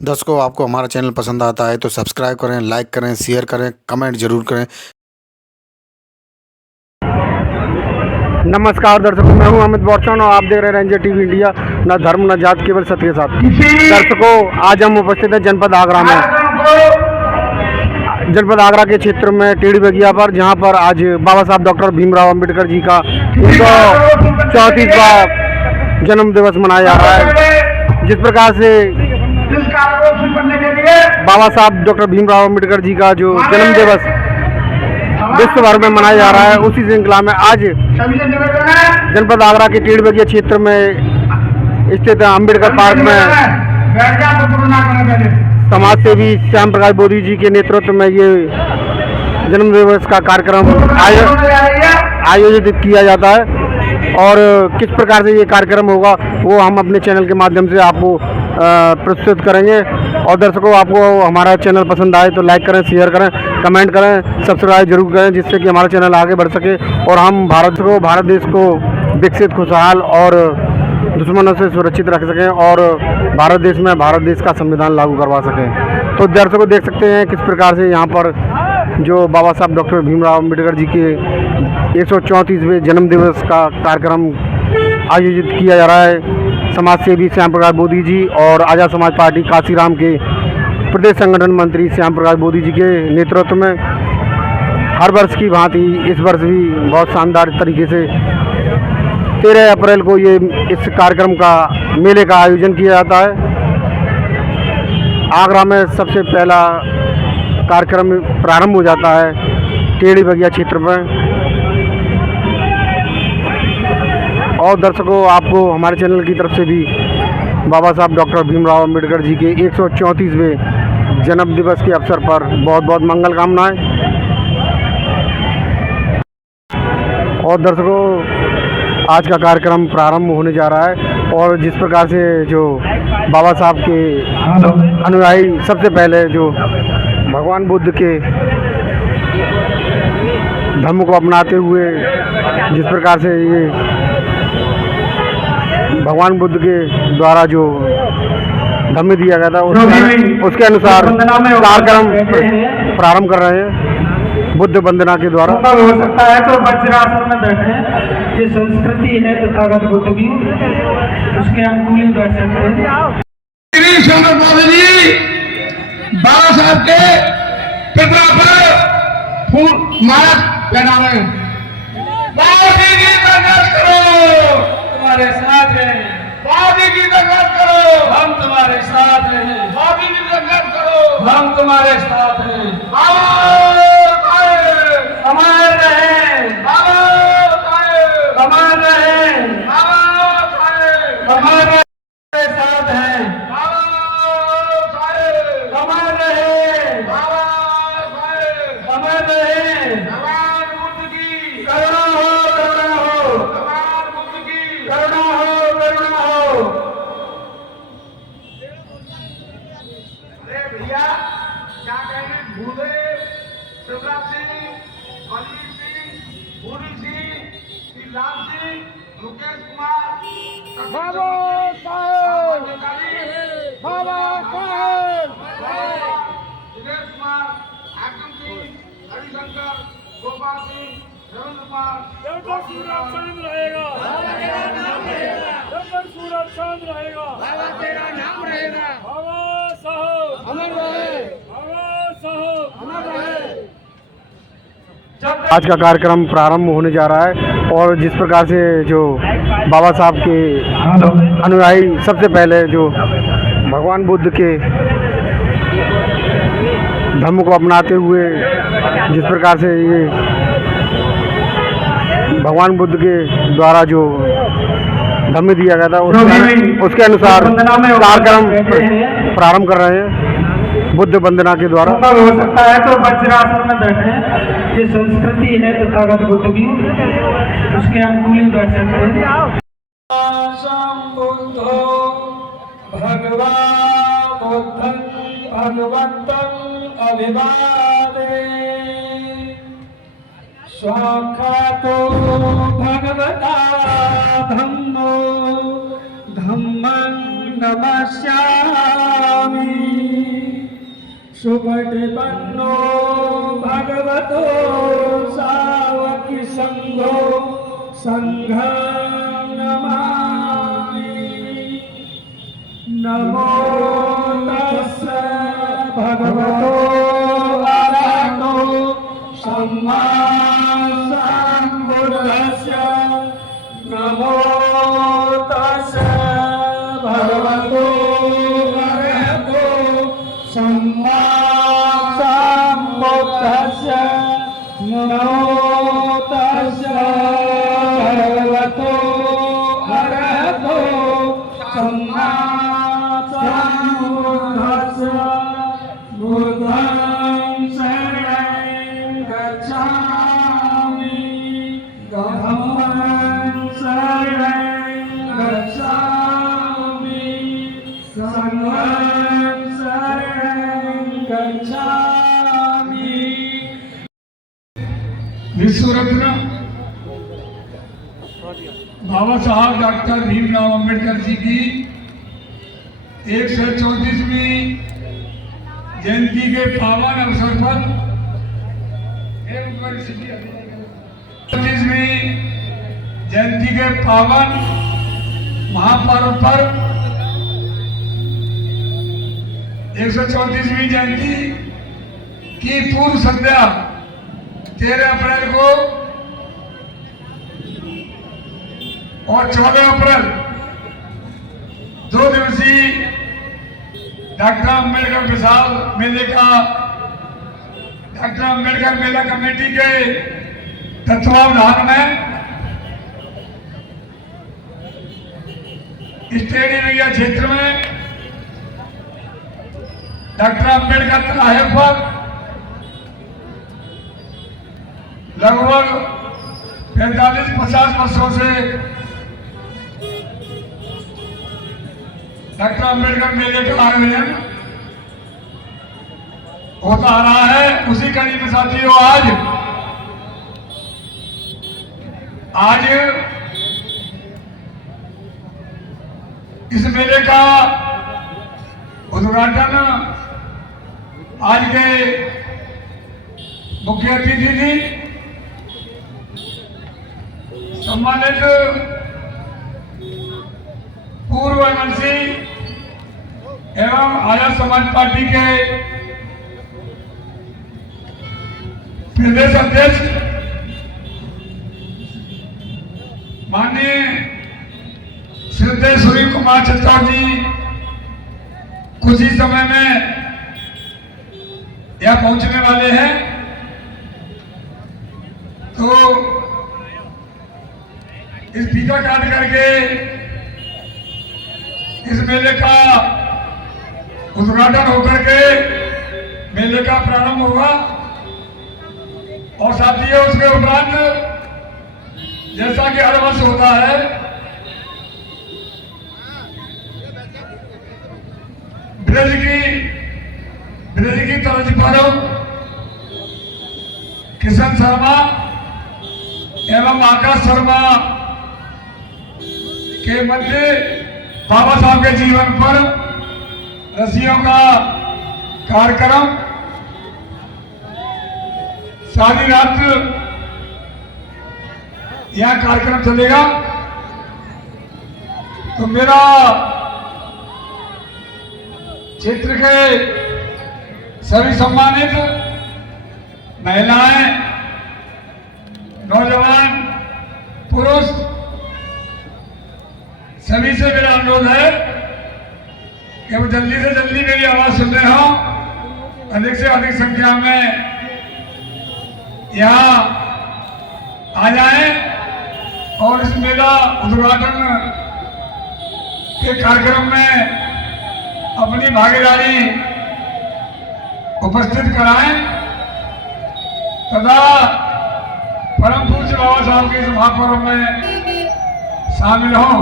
दर्शकों, आपको हमारा चैनल पसंद आता है तो सब्सक्राइब करें, लाइक करें, शेयर करें, कमेंट जरूर करें। नमस्कार दर्शकों, मैं हूं अमित बॉर्चन और आप देख रहे हैं रेंजर टीवी इंडिया। न धर्म न जात, केवल सत्य के साथ। दर्शकों, आज हम उपस्थित हैं जनपद आगरा में। जनपद आगरा के क्षेत्र में टेढ़ी बगिया पर, जहां पर आज बाबा साहब डॉक्टर भीमराव अंबेडकर जी का 134वां जन्म दिवस मनाया जा रहा है। जिस प्रकार से बाबा साहब डॉक्टर भीमराव अंबेडकर जी का जो जन्म दिवस विश्व भर में मनाया जा रहा है, उसी श्रृंखला में आज जनपद आगरा के टेढ़ी बगिया क्षेत्र में स्थित अंबेडकर पार्क में समाज सेवी श्याम प्रकाश बोधी जी के नेतृत्व में ये जन्म दिवस का कार्यक्रम आयोजित किया जाता है। और किस प्रकार से ये कार्यक्रम होगा वो हम अपने चैनल के माध्यम से आपको प्रस्तुत करेंगे। और दर्शकों, आपको हमारा चैनल पसंद आए तो लाइक करें, शेयर करें, कमेंट करें, सब्सक्राइब जरूर करें, जिससे कि हमारा चैनल आगे बढ़ सके और हम भारत देश को विकसित, खुशहाल और दुश्मनों से सुरक्षित रख सकें और भारत देश का संविधान लागू करवा सकें। तो दर्शकों, देख सकते हैं किस प्रकार से यहाँ पर जो बाबा साहब डॉक्टर भीमराव अंबेडकर जी के 134वें जन्म दिवस का कार्यक्रम आयोजित किया जा रहा है। समाज सेवी श्याम प्रकाश बोधी जी और आज़ाद समाज पार्टी काशीराम के प्रदेश संगठन मंत्री श्याम प्रकाश बोधी जी के नेतृत्व में हर वर्ष की भांति इस वर्ष भी बहुत शानदार तरीके से 13 अप्रैल को ये इस कार्यक्रम का मेले का आयोजन किया जाता है। आगरा में सबसे पहला कार्यक्रम प्रारंभ हो जाता है टेढ़ी बगिया क्षेत्र में। और दर्शकों, आपको हमारे चैनल की तरफ से भी बाबा साहब डॉक्टर भीमराव अंबेडकर जी के 134वें जन्म दिवस के अवसर पर बहुत बहुत मंगल कामनाएं। और दर्शकों, आज का कार्यक्रम प्रारंभ होने जा रहा है और जिस प्रकार से जो बाबा साहब के अनुयायी सबसे पहले जो भगवान बुद्ध के धर्म को अपनाते हुए जिस प्रकार से ये भगवान बुद्ध के द्वारा जो धम्म दिया गया था उसके अनुसार कार्यक्रम प्रारंभ कर रहे हैं बुद्ध वंदना के द्वारा। हो सकता है तो वज्रासन में बैठे, ये संस्कृति है तथागत बुद्ध की, उसके अनुकूल ही बैठ सकते हैं। बाबा साहब के पिता पर फूल माला पहनावे। बाबी की दरगाह करो, तुम्हारे साथ हैं। बाबी की दरगाह करो, हम तुम्हारे साथ हैं। बाबी की दरगाह करो, हम तुम्हारे साथ हैं। अमर रहे, अमर रहे, अमर रहे, साथ हैं, अमर रहे, अमर रहे। करुणा हो, करुणा हो, करुणा हो, करुणा हो। अरे भैया, क्या कहेंगे? भूले शिवराज सिंह, बलवीर सिंह, भूरी सिंह, श्रीराम सिंह, मुकेश कुमार, दिनेश कुमार, हाकिम सिंह, हरिशंकर, गोपाल सिंह, रविंद्र कुमार। जब सूरज चांद रहेगा, जब सूरज चांद रहेगा, तेरा नाम रहेगा। बाबा साहब अमर रहे, बाबा साहब अमर रहे। आज का कार्यक्रम प्रारंभ होने जा रहा है और जिस प्रकार से जो बाबा साहब के अनुयायी सबसे पहले जो भगवान बुद्ध के धर्म को अपनाते हुए जिस प्रकार से ये भगवान बुद्ध के द्वारा जो धम्म दिया गया था उसके अनुसार कार्यक्रम प्रारंभ कर रहे हैं बुद्ध वंदना के द्वारा। हो सकता है तो वज्रासन में बैठे, ये संस्कृति है तथागत बुद्ध की, उसके अनुकूल ही बैठ सकते हैं। संबुद्धो भगवान बुद्धं भगवन्तं अभिवादे, स्वाख्यातो भगवता धम्मो धम्मं नमस्यामि। सुपटिपन्नो भगवतो सावकी संघो संघं नमामि। नमो तस्स भगवतो अरहतो सम्मा सम्बुद्धस्य। नमो तस्स भगवतो अरहतो सम्मा सम्बुद्धस्य। नमो तस्स भगवतो अरहतो सम्मा सम्बुद्धस्य। बुद्धं शरणं गच्छामि। धम्मं शरणं गच्छामि। संघं शरणं गच्छामि। विश्व रत्न बाबा साहब डॉक्टर भीमराव अंबेडकर जी की 134वीं जयंती के पावन अवसर पर 134वीं जयंती के पावन महापर्व पर 134वीं जयंती की पूर्व संध्या 13 अप्रैल को और 14 अप्रैल 2 दिवसीय डॉक्टर अम्बेडकर विशाल मेले का डॉक्टर अम्बेडकर मेला कमेटी के तत्वावधान में स्टेट एरिया क्षेत्र में डॉक्टर अम्बेडकर तिराहे पर लगभग 45-50 वर्षों से डॉक्टर अम्बेडकर मेले का आयोजन होता आ रहा है। उसी कड़ी में साथियों आज इस मेले का उद्घाटन आज के मुख्य अतिथि थी सम्मानित पूर्व एमएलसी एवं आर्य समाज पार्टी के प्रदेश अध्यक्ष माननीय श्रद्धेय सूर्य कुमार छत्तर जी कुछ ही समय में यहाँ पहुंचने वाले हैं। तो इस फीता काट करके इस मेले का उद्घाटन होकर के मेले का प्रारंभ होगा और साथियों उसके उपरांत जैसा कि हर वर्ष होता है ब्रज की तर्ज पर किशन शर्मा एवं आकाश शर्मा के मध्य बाबा साहब के जीवन पर रसियों का कार्यक्रम सारी रात यह कार्यक्रम चलेगा। तो मेरा क्षेत्र के सभी सम्मानित महिलाएं, नौजवान, पुरुष सभी से मेरा अनुरोध है कि वो जल्दी से जल्दी मेरी आवाज सुन रहे हो, अधिक से अधिक संख्या में यहाँ आ जाएं और इस मेला उद्घाटन के कार्यक्रम में अपनी भागीदारी उपस्थित कराएं तथा परम पूज्य बाबा साहब के इस महापर्व में शामिल हों।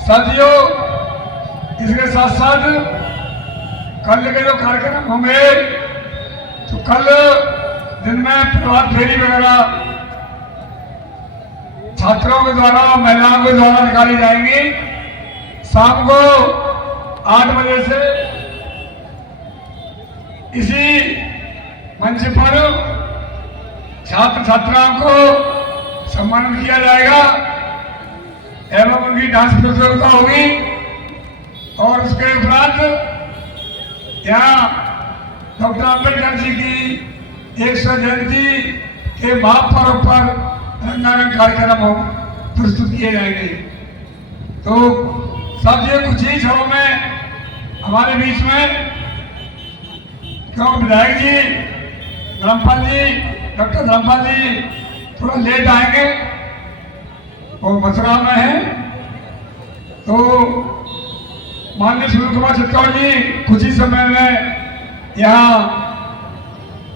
साथियों, इसके साथ साथ कल के जो कार्यक्रम होंगे तो कल दिन में प्रभात फेरी वगैरह छात्रों के द्वारा, महिलाओं के द्वारा निकाली जाएंगी। शाम को 8 बजे से इसी मंच पर छात्र छात्राओं को सम्मानित किया जाएगा एवं उनकी डांस प्रतियोगिता होगी और उसके उपरांत यहाँ डॉक्टर अम्बेडकर जी की 100 जयंती के महापर्व पर रंगारंग कार्यक्रम प्रस्तुत किए जाएंगे। तो साथियों कुछ ही क्षणों में हमारे बीच में क्योंकि विधायक जी धर्मपाल जी डॉक्टर धर्मपाल जी थोड़ा लेट आएंगे और मथुरा में है, तो माननीय सुनील कुमार चित्तौड़ जी कुछ ही समय में यहाँ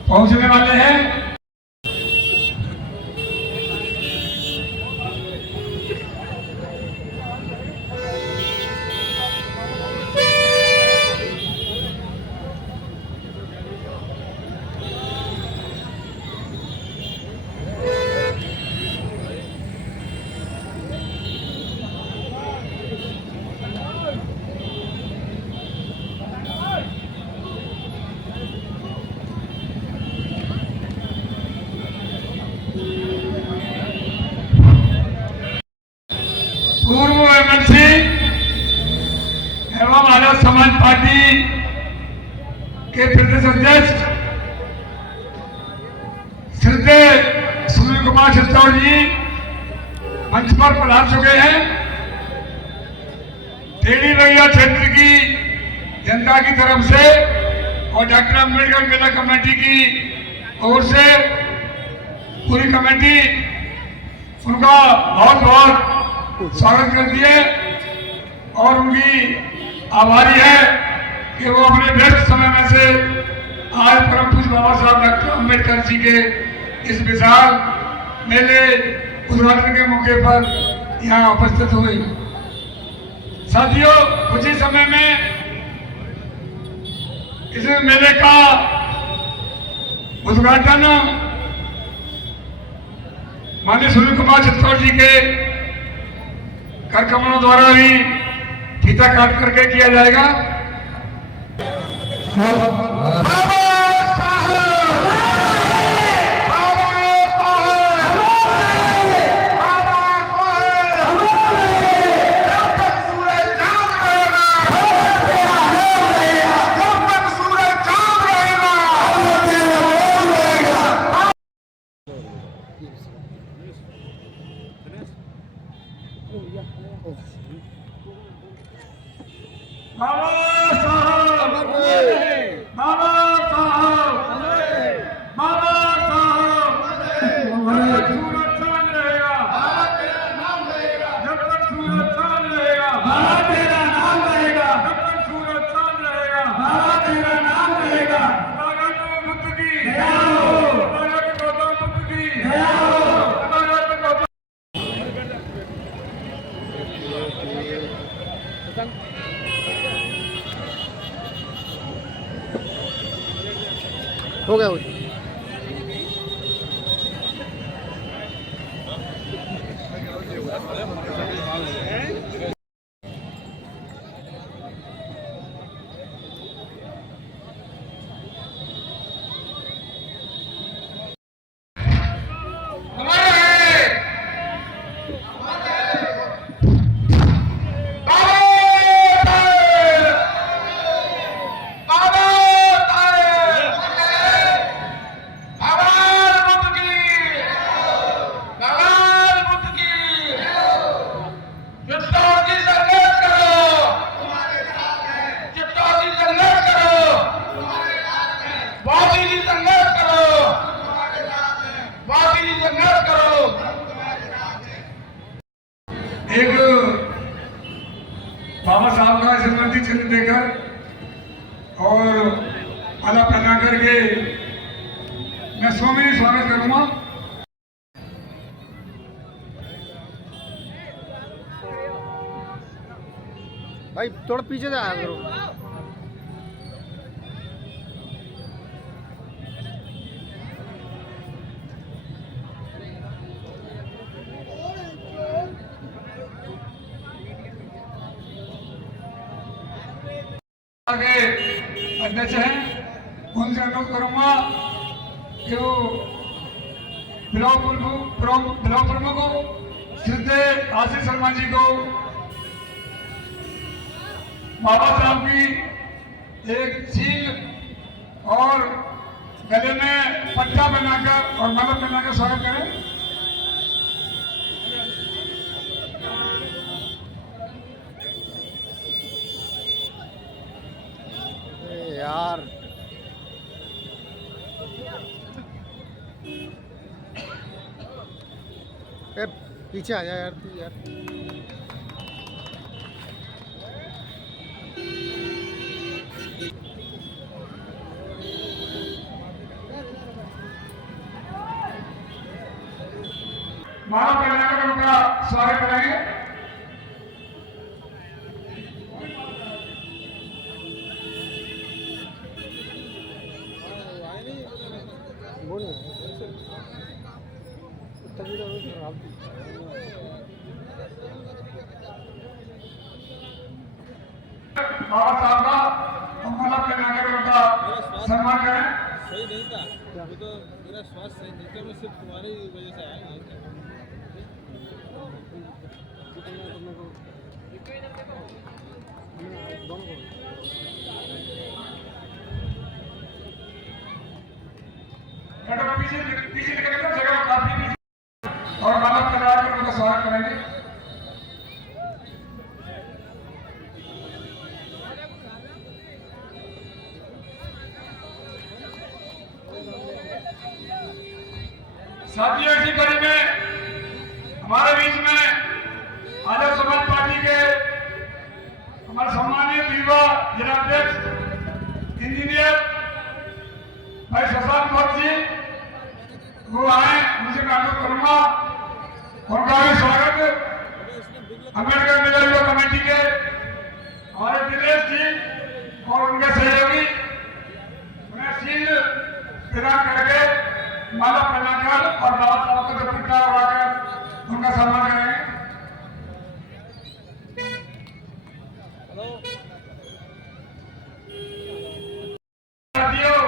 पहुंचने वाले हैं। पूर्व एमएलसी एवं आजाद समाज पार्टी के प्रदेश अध्यक्ष श्री सुनील कुमार चित्तौड़ जी मंच पर पधार चुके हैं। टेढ़ी रैया क्षेत्र की जनता की तरफ से और डॉक्टर अम्बेडकर मेला कमेटी की ओर से पूरी कमेटी उनका बहुत बहुत स्वागत करती है और उनकी आभारी है कि वो अपने व्यस्त समय में से आज परम पूज्य बाबा साहब डॉक्टर अम्बेडकर जी के इस विशाल मेले उद्घाटन के मौके पर यहाँ उपस्थित हुए। साथियों कुछ ही समय में इस मेले का उद्घाटन माननीय सुनील कुमार चित्तौड़ जी के कर कमलों द्वारा भी फीता काट करके किया जाएगा। हो गया एक बाबा साहब का स्मृति चिन्ह देकर और माला पहना करके मैं स्वामी स्वागत करूंगा। भाई थोड़ा पीछे से आया करो। आगे अध्यक्ष हैं उनसे अनुरोध करूंगा कि वो ब्लॉक प्रमुख श्रद्धेय आशीष शर्मा जी को बाबा साहब की एक सील और गले में पट्टा बनाकर और माला बनाकर स्वागत करें। यार पीछे आ जा यार तू यार। माला पहनाकर उनका स्वागत करेंगे। बाबा साहब का माला पहनाकर उनका सम्मान करें। सही नहीं था, वो तो मेरा स्वास्थ्य सही नहीं था, मैं सिर्फ तुम्हारी वजह से आया। पीछे निकल जगह काफी पीछे और माला पहनाकर उनका स्वागत करेंगे। साथियों, इसी कड़ी में हमारे बीच में आजाद समाज पार्टी के हमारे सम्मानित युवा जिलाध्यक्ष इंजीनियर भाई शशांक भट्ट जी वो आए, उनसे मैं अनुरोध करूंगा उनका भी स्वागत। अम्बेडकर मेला युवा कमेटी के हमारे दिनेश जी और उनके सहयोगी उन्हें शील्ड प्रदान करके माला पहनाकर और बाबा साहब को पट्टा उड़ाकर उनका सम्मान करेंगे। साथियों,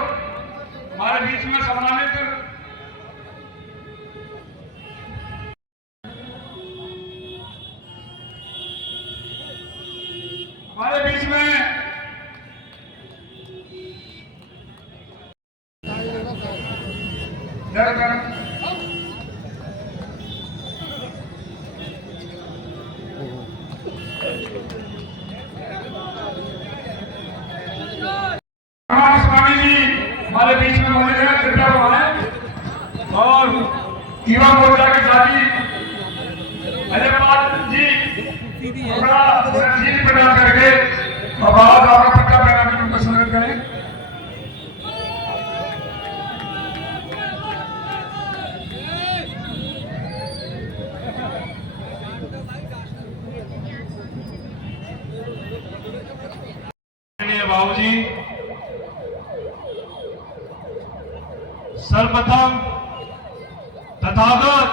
हमारे बीच में सम्मानित स्वामी जी हमारे बीच में मौजूद है, कृपया बुलाएं। और युवा मोर्चा के साथी अजय पाल जी थोड़ा शील प्रदान करके और बाबा साहब का पट्टा पहनाकर उनका स्वागत करें। बाबूजी, सर्वप्रथम तथागत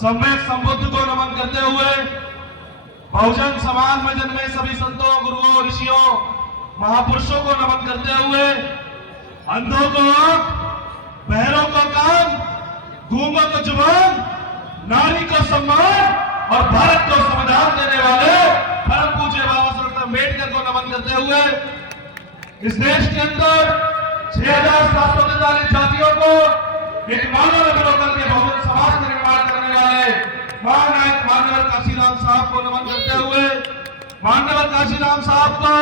सम्यक संबुद्ध को नमन करते हुए बहुजन समाज में जन्मे सभी संतों, गुरुओं, ऋषियों, महापुरुषों को नमन करते हुए अंधों को आंख, बहरों को कान, गूंगों को जुबान, नारी को सम्मान और भारत को संविधान देने वाले परम पूज्य बाबा साहब अम्बेडकर को नमन करते हुए इस देश के अंदर 6,743 जातियों को एक मानव बराबर के बहुजन समाज का निर्माण करने वाले महानायक मान्यवर काशीराम साहब को नमन करते हुए मान्यवर काशीराम साहब को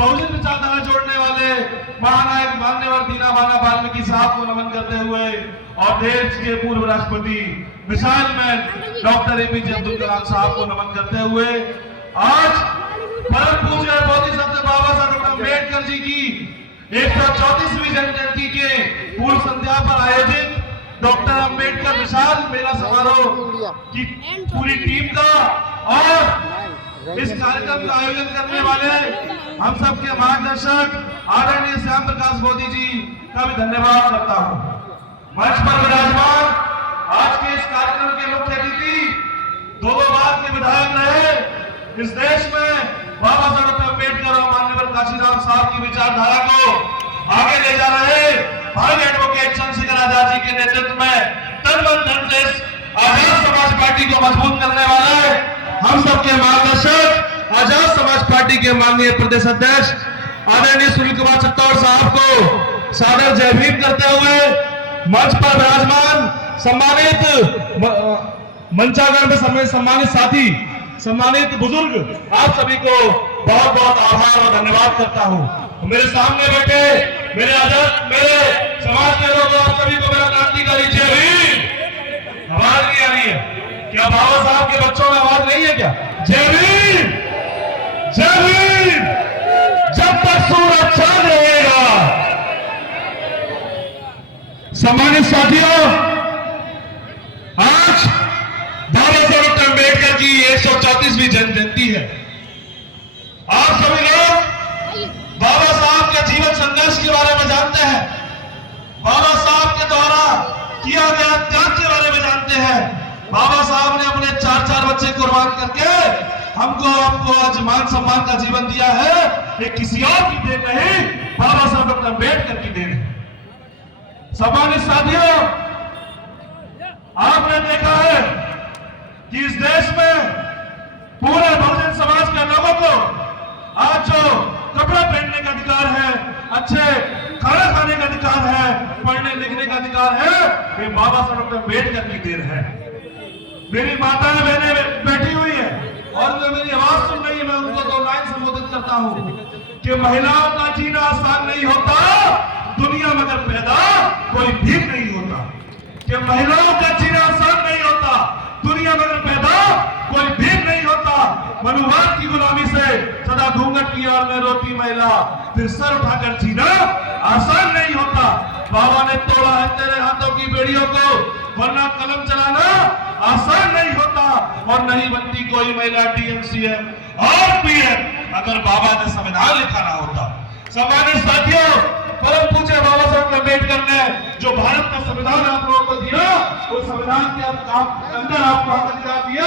बहुजन विचारधारा जोड़ने वाले महानायक मान्यवर दीनाबाना वाल्मीकि साहब को नमन करते हुए और देश के पूर्व राष्ट्रपति missile man doctor APJ Abdul Kalam साहब को नमन करते हुए आज परम पूज्य बोधिसत्व बाबा साहब अम्बेडकर जी की 134वीं जन्म जयंती के पूर्व संध्या पर आयोजित डॉक्टर अम्बेडकर विशाल मेला समारोह की पूरी टीम का और इस कार्यक्रम का आयोजन करने वाले हम सबके मार्गदर्शक आदरणीय श्याम प्रकाश बोधी जी का भी धन्यवाद करता हूं। मंच पर विराजमान आज के इस कार्यक्रम के मुख्य अतिथि 2 बार के विधायक रहे, इस देश में बाबा साहब अम्बेडकर और मान्यवर काशीराम साहब की विचारधारा को आगे ले जा रहे भाई एडवोकेट चंद्रशेखर आजाद जी के नेतृत्व में तन मन धन से आजाद समाज पार्टी को मजबूत करने वाले हम सबके मार्गदर्शक आजाद समाज पार्टी के माननीय प्रदेश अध्यक्ष आदरणीय सुनील कुमार छत्तौर साहब को सादर जय भीम करते हुए मंच पर विराजमान सम्मानित मंचागण में सम्मानित साथी, सम्मानित बुजुर्ग, आप सभी को बहुत बहुत आभार और धन्यवाद करता हूं। मेरे सामने बैठे मेरे समाज के लोग, आप सभी को मेरा क्रांतिकारी जय भीम। आवाज नहीं आ रही है क्या? बाबा साहब के बच्चों में आवाज नहीं है क्या? जय भीम, जय भीम। जब तक सूरज चांद रहेगा। सम्मानित साथियों, आज बाबा साहब अम्बेडकर की 134वीं जन्म जयंती है। आप सभी लोग बाबा साहब के जीवन संघर्ष के बारे में जानते हैं, बाबा साहब के द्वारा किया गया त्याग के बारे में जानते हैं। बाबा साहब ने अपने 4 बच्चे कुर्बान करके हमको आपको आज मान सम्मान का जीवन दिया है। ये किसी और की देन नहीं, बाबा साहब डॉक्टर अम्बेडकर की देन है। सम्मानित साथियों, आपने देखा है कि इस देश में पूरे बहुजन समाज के लोगों को आज जो कपड़ा पहनने का अधिकार है, अच्छे खाना खाने का अधिकार है, पढ़ने लिखने का अधिकार है, ये बाबा साहब डॉक्टर अम्बेडकर की देन है। मेरी माताएं बहनें बैठी हुई है और जो मेरी आवाज सुन रही है, मैं उनको 2 लाइन संबोधित करता हूं कि महिलाओं का जीना आसान नहीं होता, दुनिया में अगर पैदा कोई भीख नहीं होता। कि महिलाओं का जीना आसान नहीं होता, दुनिया में अगर पैदा कोई भीख नहीं होता। मनुवाद की गुलामी से सदा घूंघट की ओर में रोती महिला, फिर सर उठाकर जीना आसान नहीं होता। बाबा ने तोड़ा है तेरे हाथों की बेड़ियों को, वरना कलम चलाना आसान नहीं होता और नहीं बनती कोई महिला डीएम, सीएम और पीएम अगर बाबा ने संविधान लिखा ना होता। सम्मानित साथियों, परम पूज्य बाबा साहब अम्बेडकर ने जो भारत का संविधान आप लोगों को दिया, उस संविधान के अंदर आपको हक अधिकार दिया,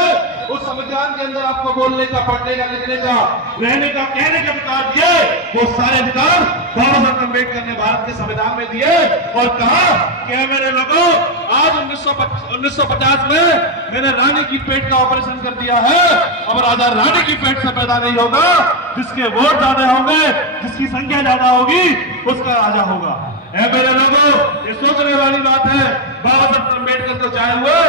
उस संविधान के अंदर आपको बोलने का, पढ़ने का, लिखने का, रहने का, कहने का अधिकार दिए। वो सारे अधिकार बाबा साहब अम्बेडकर ने भारत के संविधान में दिए और कहा कि मेरे लोगों, आज 1950 में मैंने रानी की पेट का ऑपरेशन कर दिया है। अब राजा रानी की पेट से पैदा नहीं होगा, जिसके वोट ज्यादा होंगे, जिसकी संख्या ज्यादा होगी, उसका राजा होगा। मेरे लोगों, ये सोचने वाली बात है। बाबा साहब अम्बेडकर को जाए हुए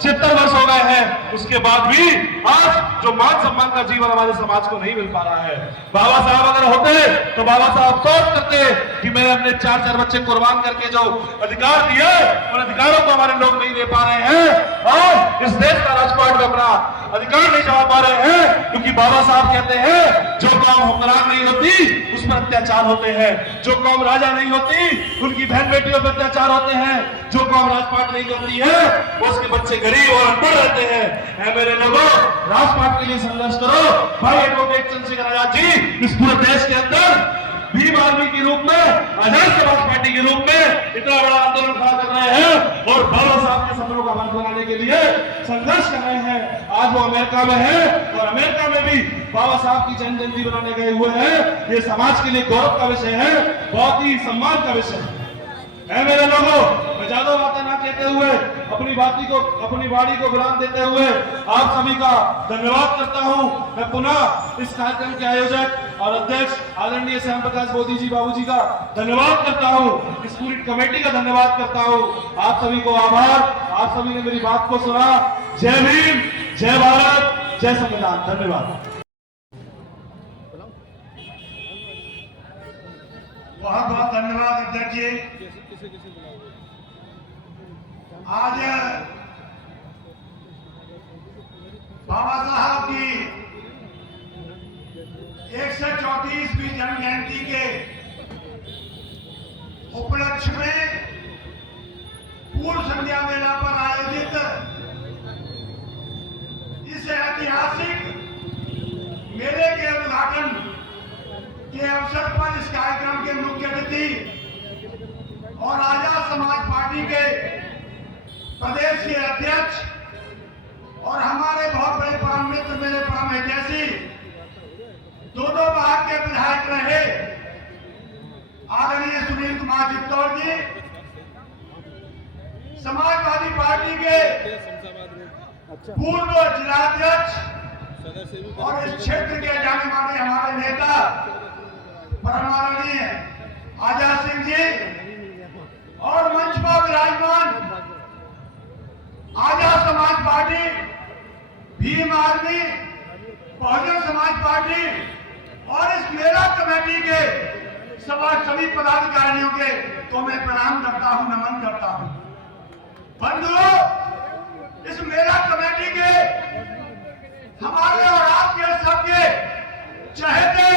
76 वर्ष हो गए हैं, उसके बाद भी आज जो मान सम्मान का जीवन हमारे समाज को नहीं मिल पा रहा है। बाबा साहब अगर होते तो बाबा साहब अफसोस करते कि मैंने अपने 4 बच्चे कुर्बान करके जो अधिकार दिए, उन अधिकारों को हमारे लोग नहीं दे पा रहे हैं और इस देश का राजपाट में अपना अधिकार नहीं जमा पा रहे हैं। क्योंकि बाबा साहब कहते हैं, जो कौम हुक्मरान नहीं होती उस पर अत्याचार होते हैं, जो कौम राजा नहीं होती उनकी बहन बेटियों पर अत्याचार होते हैं, जो कौम राजपाट नहीं करती है उसके बच्चे गरीब और अनपढ़ रहते हैं। मेरे लोगों, राजपाट के लिए संघर्ष करो। भाई एडवोकेट चंद्रशेखर आजाद जी इस पूरे देश के अंदर भीम आर्मी के रूप में, आजाद समाज पार्टी के रूप में इतना बड़ा आंदोलन खड़ा कर रहे हैं और बाबा साहब के सपनों का भारत बनाने के लिए संघर्ष कर रहे हैं। आज वो अमेरिका में है और अमेरिका में भी बाबा साहब की जन्म जयंती बनाने गए हुए हैं। ये समाज के लिए गौरव का विषय है, बहुत ही सम्मान का विषय है। मेरे लोगों, मैं ज्यादा बातें ना कहते हुए अपनी वाणी को विराम देते हुए आप सभी का धन्यवाद करता हूं। मैं पुनः इस कार्यक्रम के आयोजक और अध्यक्ष आदरणीय श्याम प्रकाश मोदी जी बाबूजी का धन्यवाद करता हूं, इस पूरी कमेटी का धन्यवाद करता हूं। आप सभी को आभार, आप सभी ने मेरी बात को सुना। जय भीम, जय भारत, जय संविधान। धन्यवाद। बहुत बहुत धन्यवाद अध्यक्ष जी। आज बाबा साहब की 134वीं जन्म जयंती के उपलक्ष्य में पूर्व संध्या मेला पर आयोजित इस ऐतिहासिक मेले के उद्घाटन के अवसर पर इस कार्यक्रम के मुख्य अतिथि और आजाद समाज पार्टी के प्रदेश के अध्यक्ष और हमारे बहुत बड़े परम मित्र, मेरे परम हितैषी, दोनों भाग के विधायक रहे आदरणीय सुनील मां चित्तौड़ जी समाजवादी पार्टी के पूर्व जिलाध्यक्ष और इस क्षेत्र के जाने माने हमारे नेता परमाननीय आजाद सिंह जी और मंच पर विराजमान Azad Samaj party, Bhim army, Bahujan Samaj party और इस मेला कमेटी के सभी पदाधिकारियों के तो मैं प्रणाम करता हूं, नमन करता हूं। बंधुओं, इस मेला कमेटी के हमारे और आपके सबके चहेते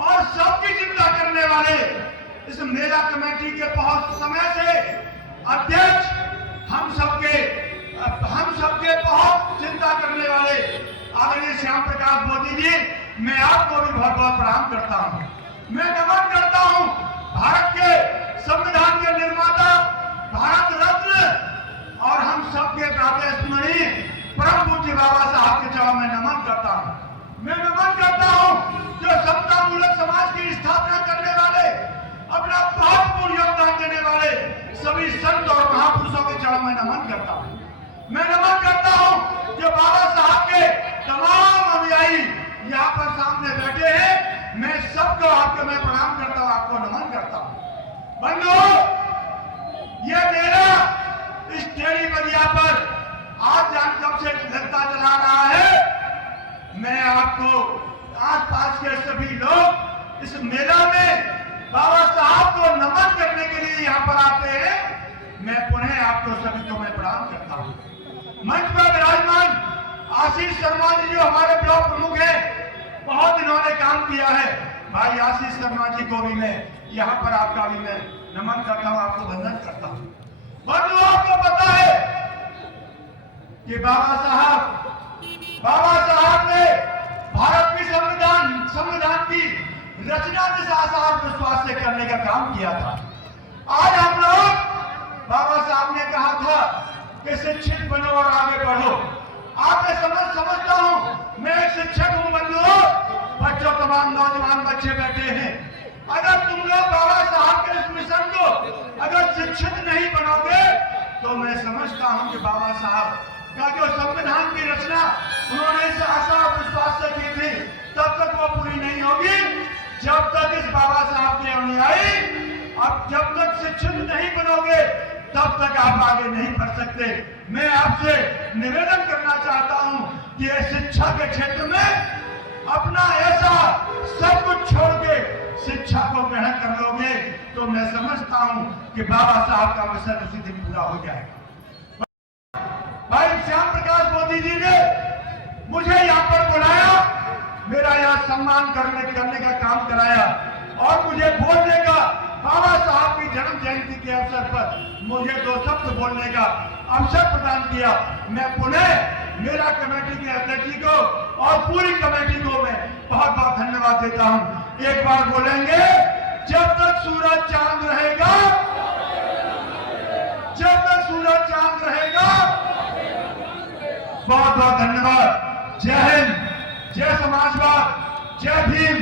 और सबकी चिंता करने वाले इस मेला कमेटी के बहुत समय से अध्यक्ष हम सबके बहुत चिंता करने वाले आदरणीय श्याम प्रकाश मोदी जी, मैं आपको भी बहुत बहुत प्रणाम करता हूं। मैं नमन करता हूं भारत के संविधान के निर्माता, भारत रत्न और हम सबके प्रातः स्मरणीय परम पूज्य बाबा साहब के चरणों में नमन करता हूं। मैं नमन करता हूं जो समता मूलक समाज की स्थापना करने वाले, अपना महत्वपूर्ण योगदान देने वाले सभी संत और महापुरुषों के चरणों में नमन करता हूं। मैं नमन करता हूं जो बाबा साहब के तमाम अनुयायी यहाँ पर सामने बैठे हैं, मैं सबको आपको मैं प्रणाम करता हूं, आपको नमन करता हूं। बंधुओं, ये मेरा इस टेढ़ी बगिया पर आज जान कब से लगता चला रहा है। मैं आपको आसपास के सभी लोग इस मेला में बाबा साहब को नमन करने के लिए यहाँ पर आते हैं। मैं पुनः आपको सभी को मैं प्रणाम करता हूँ। मंच पर विराजमान आशीष शर्मा जी जो हमारे ब्लॉक प्रमुख हैं, बहुत इन्होंने काम किया है। भाई आशीष शर्मा जी को भी मैं यहाँ पर आपका भी मैं नमन करता हूँ, आपको वंदन करता हूँ। बंधुओं, आपको पता है कि बाबा साहब ने भारत की संविधान की रचना जिस आशा और विश्वास से करने का काम किया था, आज हम लोग बाबा साहब ने कहा था कि शिक्षित बनो और आगे बढ़ो। आपने समझता हूं, मैं एक शिक्षक हूं। बंधुओं, बच्चों, तमाम नौजवान बच्चे बैठे हैं, अगर तुम लोग बाबा साहब के इस मिशन को अगर शिक्षित नहीं बनोगे तो मैं समझता हूं कि बाबा साहब का जो संविधान की रचना उन्होंने इस आशा और विश्वास से की थी, तब तक वो पूरी नहीं होगी जब तक इस बाबा साहब के अनुयायी अब जब तक शिक्षित नहीं बनोगे तब तक आप आगे नहीं बढ़ सकते। मैं आपसे निवेदन करना चाहता हूं कि शिक्षा के क्षेत्र में अपना ऐसा सब कुछ छोड़ के शिक्षा को ग्रहण कर लोगे तो मैं समझता हूं कि बाबा साहब का मिशन उसी दिन पूरा हो जाएगा। भाई श्याम प्रकाश मोदी जी ने मुझे यहाँ पर बुलाया, मेरा यहाँ सम्मान करने का काम कराया और मुझे बोलने का, बाबा साहब की जन्म जयंती के अवसर पर मुझे 2 शब्द बोलने का अवसर प्रदान किया। मैं पुनः मेरा कमेटी के अध्यक्ष जी को और पूरी कमेटी को मैं बहुत बहुत धन्यवाद देता हूं। एक बार बोलेंगे, जब तक सूरज चांद रहेगा, जब तक सूरज चांद रहेगा। बहुत बहुत धन्यवाद। जय हिंद, जय समाजवाद, जय भीम,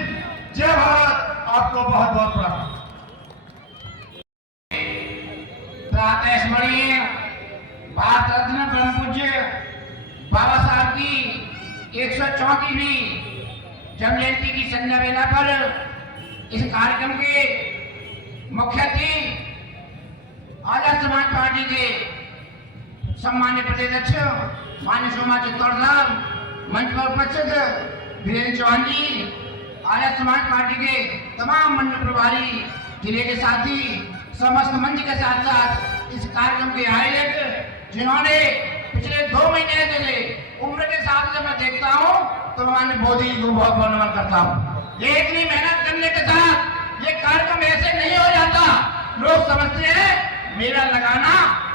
जय भारत। आपको बहुत बहुत प्रणाम। प्रातः स्मरणीय भारत रत्न परम पूज्य बाबा साहब की 134वीं जन्म जयंती की संध्या बेला पर इस कार्यक्रम के मुख्य अतिथि आजाद समाज पार्टी के सम्मान्य प्रदेशाध्यक्ष माननीय शोमा चित्तौड़ साहब, मंच पर उपस्थित वीरेंद्र चौहान जी, आजाद समाज पार्टी के तमाम मंडल प्रभारी, जिले के साथी, समस्त मंच के साथ साथ इस कार्यक्रम के आयोजक जिन्होंने पिछले 2 महीने से उम्र के साथ जब मैं देखता हूँ तो माननीय मोदी जी को बहुत बहुत नमन करता हूँ। ये इतनी मेहनत करने के साथ ये कार्यक्रम ऐसे नहीं हो जाता। लोग समझते हैं मेला लगाना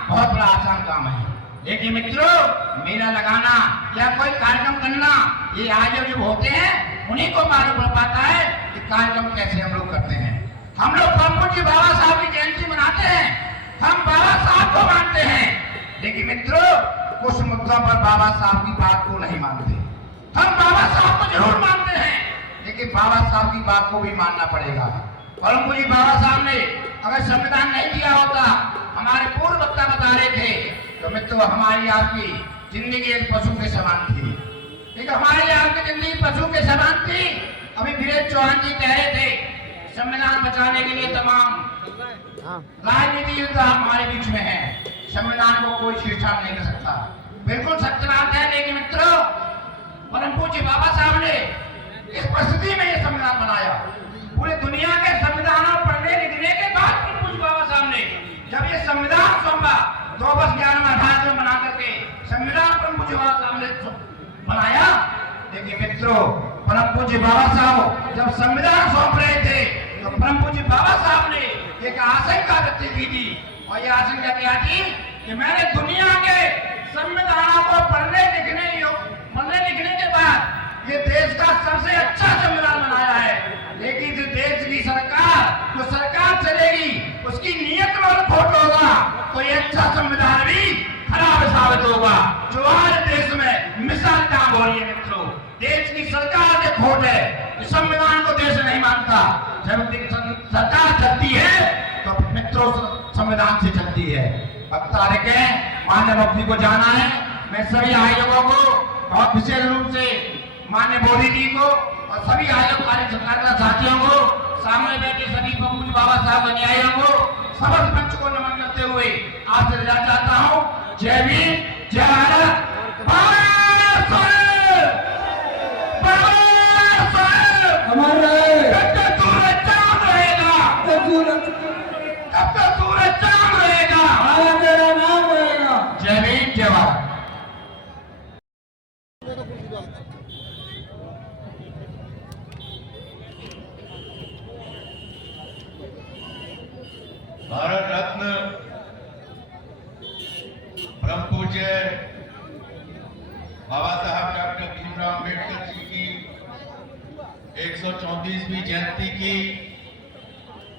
बहुत बड़ा आसान काम है, लेकिन मित्रों, मेला लगाना या कोई कार्यक्रम करना ये आयोजक जो होते हैं उन्हीं को मालूम पड़ पाता है कि कार्यक्रम कैसे हम लोग करते हैं। हम लोग परम पूज्य बाबा साहब की जयंती मनाते हैं, हम बाबा साहब को मानते हैं, लेकिन मित्रों कुछ मुद्दों पर बाबा साहब की बात को नहीं मानते। हम बाबा साहब को जरूर मानते हैं, लेकिन बाबा साहब की बात को भी मानना पड़ेगा। परम पूज्य बाबा साहब ने अगर संविधान नहीं दिया होता, हमारे पूर्व वक्ता बता रहे थे, तो मित्रों हमारी आपकी जिंदगी एक पशु के समान थी। ठीक, हमारी आपकी जिंदगी पशु के समान थी। अभी वीरेंद्र चौहान जी कह रहे थे संविधान बचाने के लिए तमाम राजनीति युद्ध हमारे बीच में है, संविधान को कोई छेड़छाड़ नहीं कर सकता। बिल्कुल सत्य बात है, लेकिन मित्रों परम पूज्य बाबा साहब ने इस परिस्थिति में यह संविधान बनाया। पूरी दुनिया के संविधानों पढ़ने लिखने के बाद परम पूज्य बाबा साहब ने जब ये संविधान सौंपा, 2 बस 11 में बना करके संविधान परम पूज्य बाबा साहब ने बनाया। लेकिन मित्रों परम पूज्य बाबा साहब जब संविधान सौंप रहे थे, तो परम पूज्य बाबा साहब ने एक आशंका व्यक्त की थी, और यह आशंका क्या थी कि मैंने दुनिया के संविधानों को पढ़ने लिखने के बाद ये देश का सबसे अच्छा संविधान बनाया है। लेकिन जो देश की सरकार जो सरकार चलेगी उसकी नीयत में खोट होगा, तो ये अच्छा संविधान भी खराब साबित होगा। जो आज देश में मिसाल काम हो रही है मित्रों, देश की सरकार के खोट है, संविधान को देश नहीं मानता। जब सरकार चलती है तो मित्रों संविधान से चलती है। अब तारीख है, मान्य मुफ्ती को जाना है। मैं सभी आयोजकों को और विशेष रूप से मान्य मोदी जी को और सभी आयोग कार्यकर्ता साथियों को, सामने बैठे सभी पूज्य बाबा साहब अनुयायियों को, समस्त मंच को नमन करते हुए आपसे विदा चाहता हूँ। जय भीम, जय भारत, अमर रहे, जब तक सूरज चांद रहेगा, तब तक सूरज चांद रहेगा, भारत तेरा नाम रहेगा। जय भीम, जय भारत। भारत रत्न परम पूज्य बाबा साहब डॉक्टर भीमराव अम्बेडकर जी की 134वीं जयंती की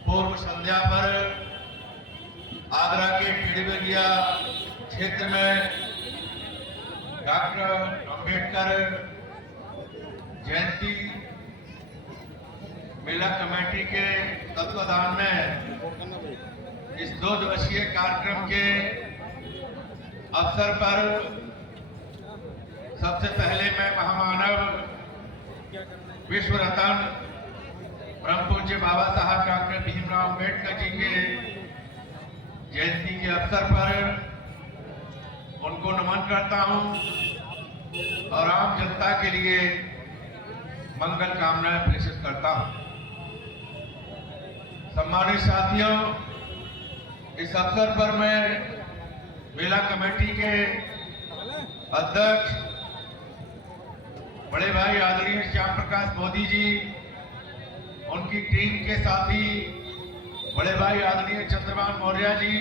पूर्व संध्या पर आगरा के पीड़िया क्षेत्र में डॉक्टर अम्बेडकर जयंती मेला कमेटी के तत्वाधान में इस 2 दिवसीय कार्यक्रम के अवसर पर सबसे पहले मैं महामानव विश्व रत्न परम पूज्य बाबा साहब डॉक्टर भीमराव अम्बेडकर जी के जयंती के अवसर पर उनको नमन करता हूं और आम जनता के लिए मंगल कामनाएं प्रेषित करता हूं। सम्मानित साथियों, इस अवसर पर मैं मेला कमेटी के अध्यक्ष बड़े भाई आदरणीय श्याम प्रकाश मोदी जी, उनकी टीम के साथी बड़े भाई आदरणीय चंद्रभान मौर्य जी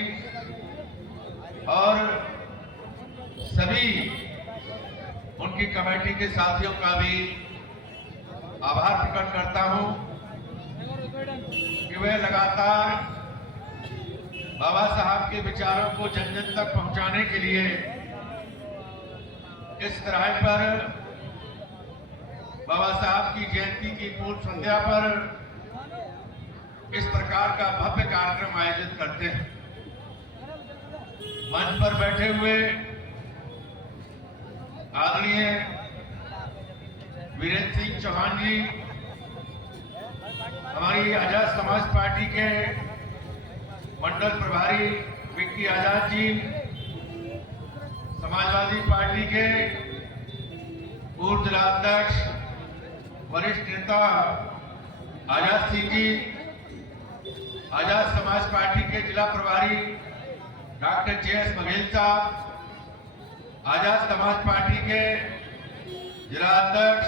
और सभी उनकी कमेटी के साथियों का भी आभार प्रकट करता हूं कि वे लगातार बाबा साहब के विचारों को जन जन तक पहुंचाने के लिए इस तरह पर बाबा साहब की जयंती की पूर्व संध्या पर इस प्रकार का भव्य कार्यक्रम आयोजित करते हैं। मंच पर बैठे हुए आदरणीय वीरेंद्र सिंह चौहान जी, हमारी आजाद समाज पार्टी के मंडल प्रभारी विक्की आजाद जी, समाजवादी पार्टी के पूर्व जिलाध्यक्ष वरिष्ठ नेता आजाद सिंह जी, आजाद समाज पार्टी के जिला प्रभारी डॉक्टर JS बघेल साहब, आजाद समाज पार्टी के जिला अध्यक्ष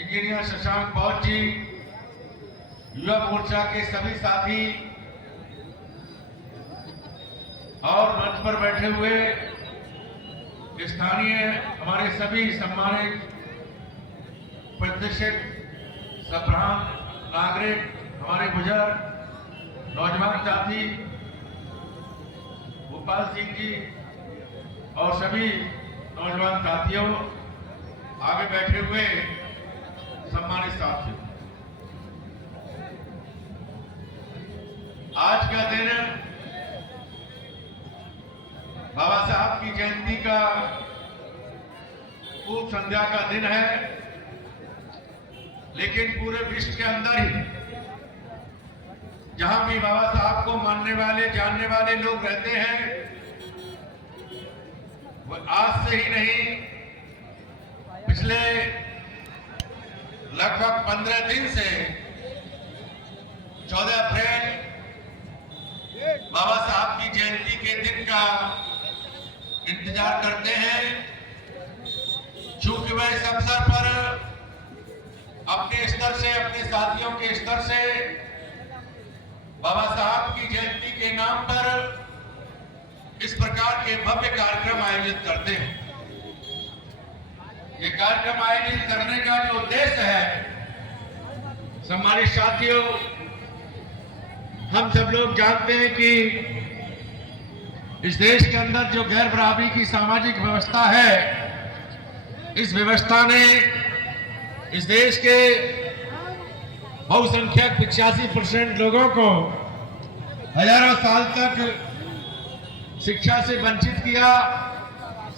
इंजीनियर शशांक बौद्ध जी, युवा मोर्चा के सभी साथी और मंच पर बैठे हुए स्थानीय हमारे सभी सम्मानित प्रतिष्ठित सभ्रांत नागरिक, हमारे बुजुर्ग नौजवान साथी गोपाल सिंह जी और सभी नौजवान साथियों, आगे बैठे हुए सम्मानित साथियों, आज का दिन बाबा साहब की जयंती का पूर्व संध्या का दिन है, लेकिन पूरे विश्व के अंदर ही जहां भी बाबा साहब को मानने वाले जानने वाले लोग रहते हैं, वो आज से ही नहीं, पिछले लगभग 15 दिन से 14 अप्रैल बाबा साहब की जयंती के दिन का इंतजार करते हैं। चूंकि वह इस अवसर पर अपने स्तर से, अपने साथियों के स्तर से बाबा साहब की जयंती के नाम पर इस प्रकार के भव्य कार्यक्रम आयोजित करते हैं। ये कार्यक्रम आयोजित करने का जो उद्देश्य है, सम्मानित साथियों, हम सब लोग जानते हैं कि इस देश के अंदर जो गैर बराबरी की सामाजिक व्यवस्था है, इस व्यवस्था ने इस देश के बहुसंख्यक 85% लोगों को हजारों साल तक शिक्षा से वंचित किया,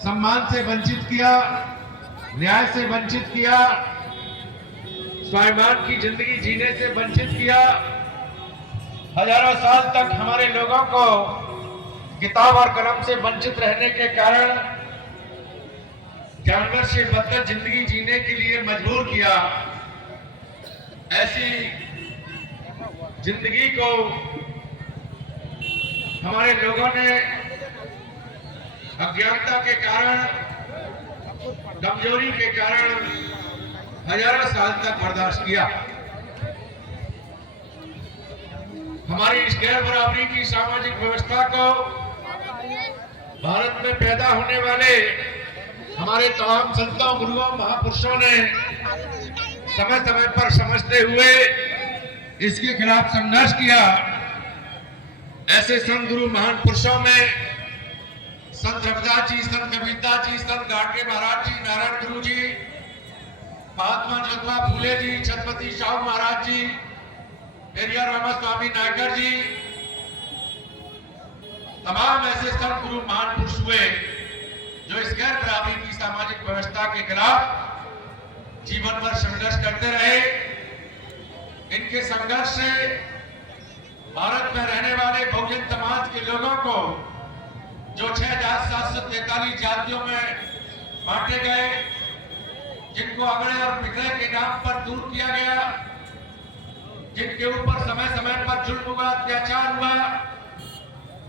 सम्मान से वंचित किया, न्याय से वंचित किया, स्वाभिमान की जिंदगी जीने से वंचित किया। हजारों साल तक हमारे लोगों को किताब और कलम से वंचित रहने के कारण जानवर से बदतर जिंदगी जीने के लिए मजबूर किया। ऐसी जिंदगी को हमारे लोगों ने अज्ञानता के कारण, कमजोरी के कारण हजारों साल तक बर्दाश्त किया। हमारी इस गैर बराबरी की सामाजिक व्यवस्था को भारत में पैदा होने वाले हमारे तमाम संतों, गुरुओं, महापुरुषों ने समय समय पर समझते हुए इसके खिलाफ संघर्ष किया। ऐसे संत गुरु महान पुरुषों में संत रविदास जी, संत कबीरदास जी, संत गाडगे महाराज जी, नारायण गुरु जी, महात्मा ज्योतिबा फूले जी, छत्रपति शाहू महाराज जी, पेरियार रामास्वामी नायकर जी, तमाम ऐसे संत गुरु महान पुरुष हुए जो इस गैर बराबरी की सामाजिक व्यवस्था के खिलाफ जीवन भर संघर्ष करते रहे। इनके संघर्ष से भारत में रहने वाले बहुजन समाज के लोगों को जो 6,743 जातियों में बांटे गए, जिनको अगड़े और पिगड़े के नाम पर दूर किया गया, जिनके ऊपर समय समय पर जुल्म हुआ, अत्याचार हुआ,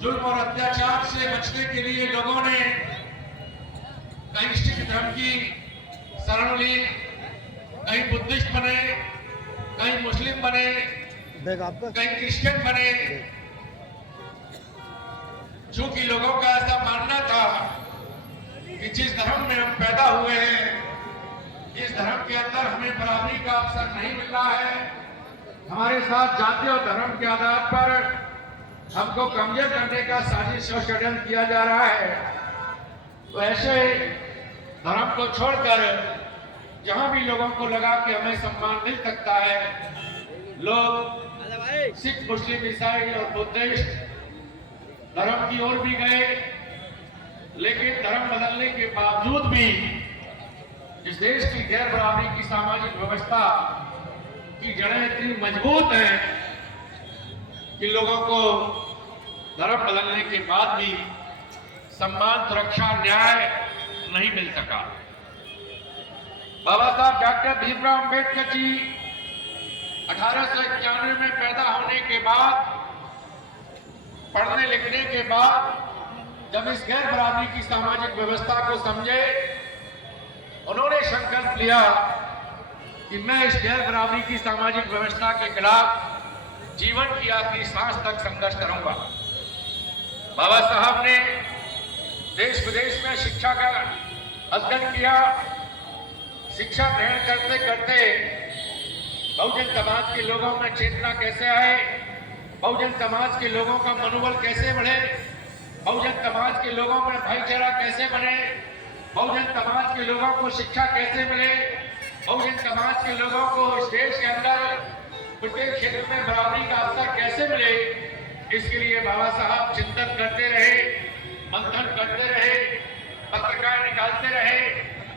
जुल्म और अत्याचार से बचने के लिए लोगों ने कहीं सिख धर्म की शरण ली, कहीं बुद्धिस्ट बने, कहीं मुस्लिम बने, कहीं क्रिश्चियन बने। चूंकि लोगों का ऐसा मानना था कि जिस धर्म में हम पैदा हुए हैं, इस धर्म के अंदर हमें बराबरी का अवसर नहीं मिल रहा है, हमारे साथ जाति और धर्म के आधार पर हमको कमजोर करने का साजिश और षड्यंत्र किया जा रहा है। तो ऐसे धर्म को छोड़कर जहां भी लोगों को लगा कि हमें सम्मान मिल सकता है, लोग सिख, मुस्लिम, ईसाई और बुद्धिस्ट धर्म की ओर भी गए। लेकिन धर्म बदलने के बावजूद भी इस देश की गैर बराबरी की सामाजिक व्यवस्था की जड़ें इतनी मजबूत हैं कि लोगों को धर्म बदलने के बाद भी सम्मान, सुरक्षा, न्याय नहीं मिल सका। बाबा साहब डॉक्टर भीमराव अंबेडकर जी 1891 में पैदा होने के बाद, पढ़ने लिखने के बाद, जब इस गैर बराबरी की सामाजिक व्यवस्था को समझे, उन्होंने संकल्प लिया कि मैं इस गैर बराबरी की सामाजिक व्यवस्था के खिलाफ जीवन की आखिरी सांस तक संघर्ष करूंगा। बाबा साहब ने देश विदेश में शिक्षा का अध्ययन किया। शिक्षा ग्रहण करते करते बहुजन समाज के लोगों में चेतना कैसे आए, बहुजन समाज के लोगों का मनोबल कैसे बढ़े, बहुजन समाज के लोगों में भाईचारा कैसे बने, बहुजन समाज के लोगों को शिक्षा कैसे मिले, बहुजन समाज के लोगों को इस देश के अंदर प्रत्येक क्षेत्र में बराबरी का अवसर कैसे मिले, इसके लिए बाबा साहब चिंतन करते रहे, मंथन करते रहे, पत्रिकाएं निकालते रहे,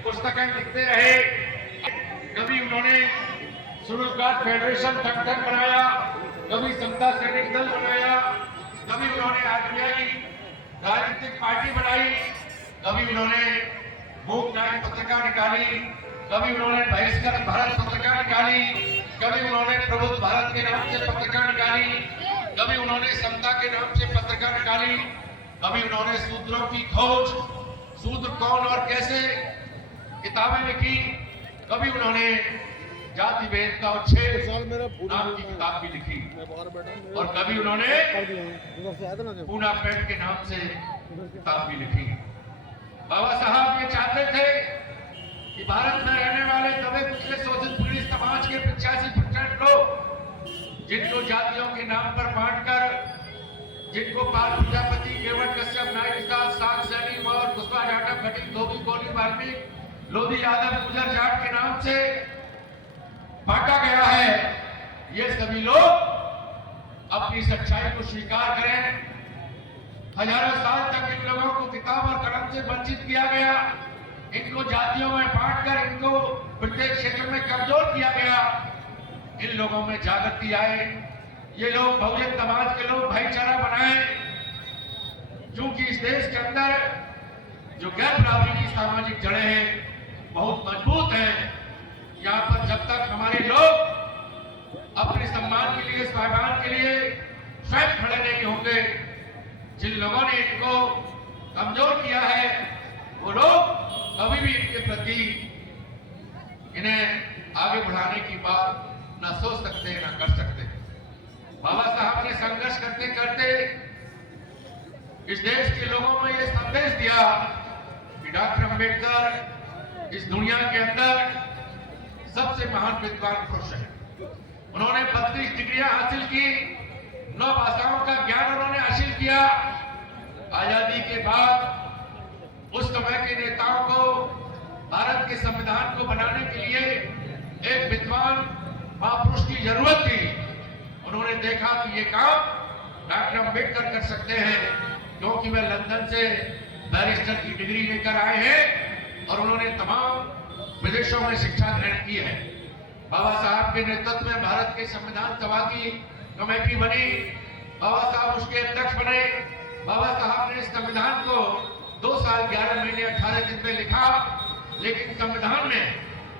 पुस्तकें लिखते रहे। कभी उन्होंने सुरगार फेडरेशन संगठन बनाया, कभी समता सैनिक दल बनाया, कभी उन्होंने आरपीआई राजनीतिक पार्टी बनाई, कभी उन्होंने मूक नायक पत्रिका निकाली, कभी उन्होंने बहिष्कृत भारत पत्रिका निकाली, कभी उन्होंने प्रबुद्ध भारत के नाम से पत्रिका निकाली, कभी उन्होंने समता के नाम से पत्रिका निकाली, कभी उन्होंने सूत्रों की खोज, सूत्र कौन और कैसे किताबें लिखी, कभी उन्होंने जाति भेद का उच्छेद नाम की किताब भी लिखी, और कभी उन्होंने पूना पेट के नाम से किताब भी लिखी। बाबा साहब ये चाहते थे कि भारत में रहने वाले दबे कुचले शोषित पीड़ित समाज के 85% लोग जिनको जातियों के नाम पर बांटकर, जिनको पाल प्रजापति, केवट कश्यप, नायक दास, साग सैनी, मौर्य, कुशवाहा, जाटव, घटी, धोबी, कोली, वाल्मीकि, लोधी, यादव, गुजर, जाट के नाम से बांटा गया है, ये सभी लोग अपनी सच्चाई को स्वीकार करें। हजारों साल तक इन लोगों को किताब और कलम से वंचित किया गया, इनको जातियों में बांटकर इनको प्रत्येक क्षेत्र में कमजोर किया गया। इन लोगों में जागृति आए, ये लोग बहुजन समाज के लोग भाईचारा बनाए। क्योंकि इस देश के अंदर जो गैर बराबरी की सामाजिक जड़ें हैं बहुत मजबूत हैं। यहाँ पर जब तक हमारे लोग अपने सम्मान के लिए, स्वाभिमान के लिए स्वयं खड़े नहीं होंगे, जिन लोगों ने इनको कमजोर किया है वो लोग कभी भी इनके प्रति इन्हें आगे बढ़ाने की बात न सोच सकते न कर सकते। बाबा साहब ने संघर्ष करते करते इस देश के लोगों में ये संदेश दिया कि डॉक्टर अंबेडकर इस दुनिया के अंदर सबसे महान विद्वान पुरुष है। उन्होंने 32 डिग्रियां हासिल की, 9 भाषाओं का ज्ञान उन्होंने हासिल किया। आजादी के बाद उस समय के नेताओं को भारत के संविधान को बनाने के लिए एक विद्वान महापुरुष की जरूरत थी। उन्होंने देखा कि ये काम डॉक्टर अंबेडकर कर सकते हैं, क्योंकि वे लंदन से बैरिस्टर की डिग्री लेकर आए हैं और उन्होंने तमाम विदेशों में शिक्षा ग्रहण की है। बाबा साहब के नेतृत्व में भारत के संविधान सभा की कमेटी बनी, बाबा साहब उसके अध्यक्ष बने। बाबा साहब ने इस संविधान को 2 साल 11 महीने 18 दिन में लिखा, लेकिन संविधान में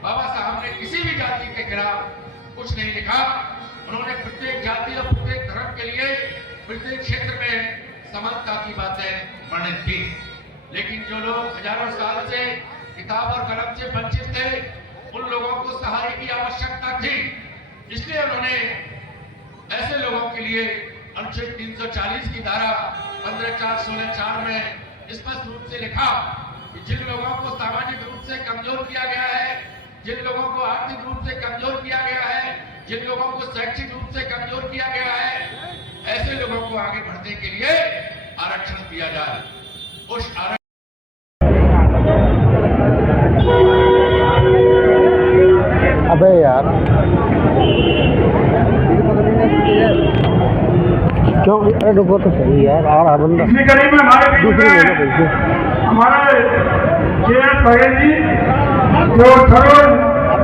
बाबा साहब ने किसी भी जाति के खिलाफ कुछ नहीं लिखा। उन्होंने प्रत्येक जाति और प्रत्येक धर्म के लिए प्रत्येक क्षेत्र में समानता की बातें वर्णित की। लेकिन जो लोग हजारों साल से किताब और कलम से वंचित थे, उन लोगों को सहारे की आवश्यकता थी। इसलिए उन्होंने ऐसे लोगों के लिए अनुच्छेद 340 की धारा 15(4)(16)(4) में स्पष्ट रूप से लिखा कि जिन लोगों को सामाजिक रूप से कमजोर किया गया है, जिन लोगों को आर्थिक रूप से कमजोर किया गया है, जिन लोगों को शैक्षिक रूप से कमजोर किया गया है, ऐसे लोगों को आगे बढ़ने के लिए आरक्षण दिया जाए। उस अबे यार क्यों? अरे रुको तो सही यार, आ रहा बंदा। इसी कड़ी में हमारे हमारे के.एस. बघेल जी जो सरोज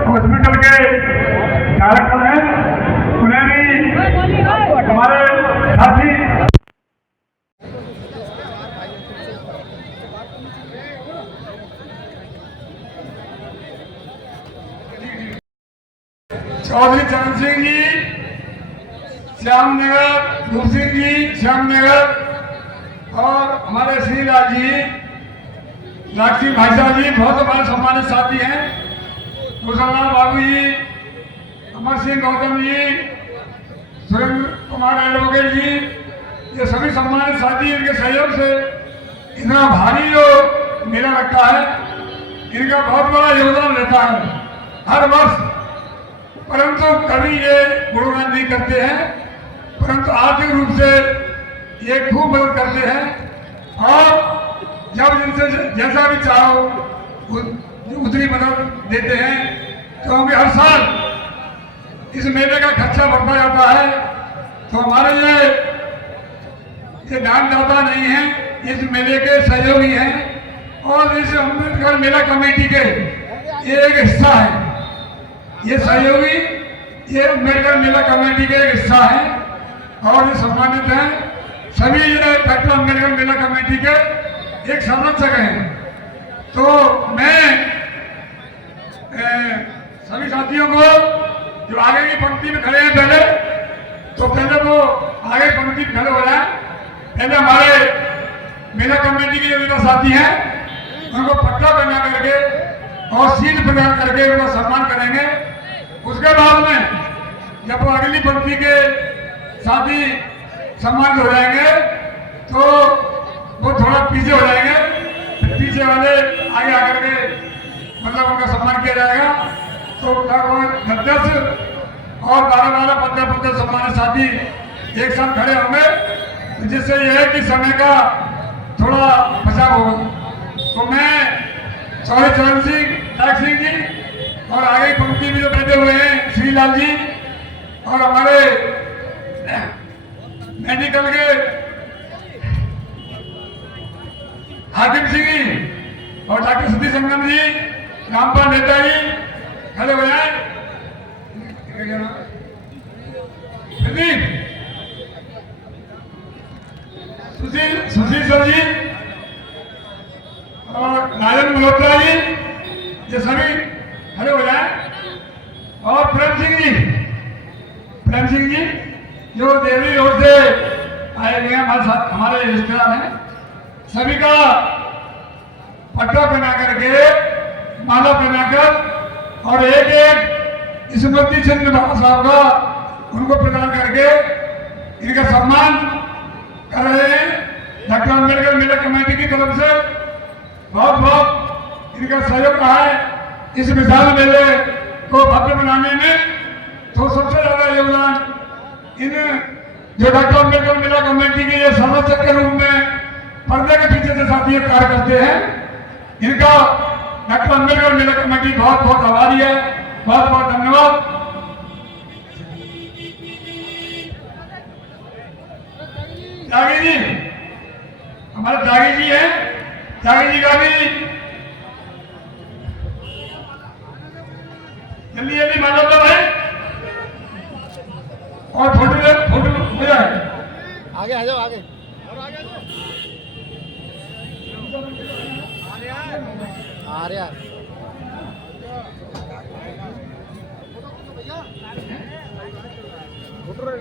हॉस्पिटल के डायरेक्टर हैं, उन्हें भी हमारे साथी चौधरी चरण सिंह जी, श्यामनगर, धूप सिंह जी, श्यामनगर, और हमारे श्रीलाल जी, लाक्षी भाई साहब जी, बहुत हमारे सम्मानित साथी हैं, मुसलमान बाबू जी, अमर सिंह गौतम जी, सुरेंद्र कुमार एडवोकेट जी, ये सभी सम्मानित साथी, इनके सहयोग से इतना भारी जो मेला लगता है, इनका बहुत बड़ा योगदान रहता है हर वर्ष। परंतु कभी ये गुणगान नहीं करते हैं, परंतु आर्थिक रूप से ये खूब मदद करते हैं और जब जिनसे जैसा भी चाहो उतनी मदद देते हैं, क्योंकि हर साल इस मेले का खर्चा बढ़ता जाता है। तो हमारे ये ये दानदाता नहीं है, इस मेले के सहयोगी हैं और इस अम्बेडकर मेला कमेटी के ये एक हिस्सा है। ये सहयोगी ये अम्बेडकर मेला कमेटी के एक हिस्सा है और ये सम्मानित हैं। सभी ये डॉक्टर अम्बेडकर मेला कमेटी के एक संरक्षक हैं। तो मैं सभी साथियों को जो आगे की पंक्ति में खड़े हैं पहले वो आगे पंक्ति में खड़े हो जाए। पहले हमारे मेला कमेटी के जो साथी हैं उनको पट्टा पहना करके और सील प्रदान करके उनका सम्मान करेंगे। उसके बाद में जब वो अगली पंक्ति के साथी सम्मानित हो जाएंगे तो वो थोड़ा पीछे हो जाएंगे, पीछे वाले आगे आकर के मतलब उनका सम्मान किया जाएगा। तो लगभग 10 और 12 सम्मानित साथी एक साथ खड़े होंगे, जिससे यह है कि समय का थोड़ा बचाव होगा। तो मैं चरण सिंह, नायक सिंह जी और आगे पंक्ति में जो बैठे हुए हैं श्रीलाल जी और हमारे मेडिकल के हाकिम सिंह जी और डॉक्टर सतीश संगम जी, रामपाल नेता जी खड़े हो जाए। सुशील सर जी और राजन मल्होत्रा जी, ये सभी खड़े हो जाए। और प्रेम सिंह जी जो देवरी रोड से आए हुए हैं, हमारे रिश्तेदार हैं, सभी का पट्टा पहना करके माला पहनाकर और एक स्मृति चिन्ह बाबा साहब का उनको प्रदान करके इनका सम्मान कर रहे हैं। डॉक्टर अम्बेडकर मेला कमेटी की तरफ से बहुत बहुत इनका सहयोग रहा है इस विशाल मेले को भव्य बनाने में। तो सबसे ज्यादा योगदान इन जो डॉक्टर अम्बेडकर मेला कमेटी के ये संरक्षक के रूप में पर्दे के पीछे से साथी कार्य करते हैं, इनका डॉक्टर अम्बेडकर मेला कमेटी बहुत बहुत आभारी है। बहुत बहुत धन्यवाद। त्यागी जी, हमारे त्यागी जी हैं, त्यागी जी का भी जल्दी जल्दी मानो तो भाई और फोटो हो जाए। आगे आ जाओ, आगे आ रहा है।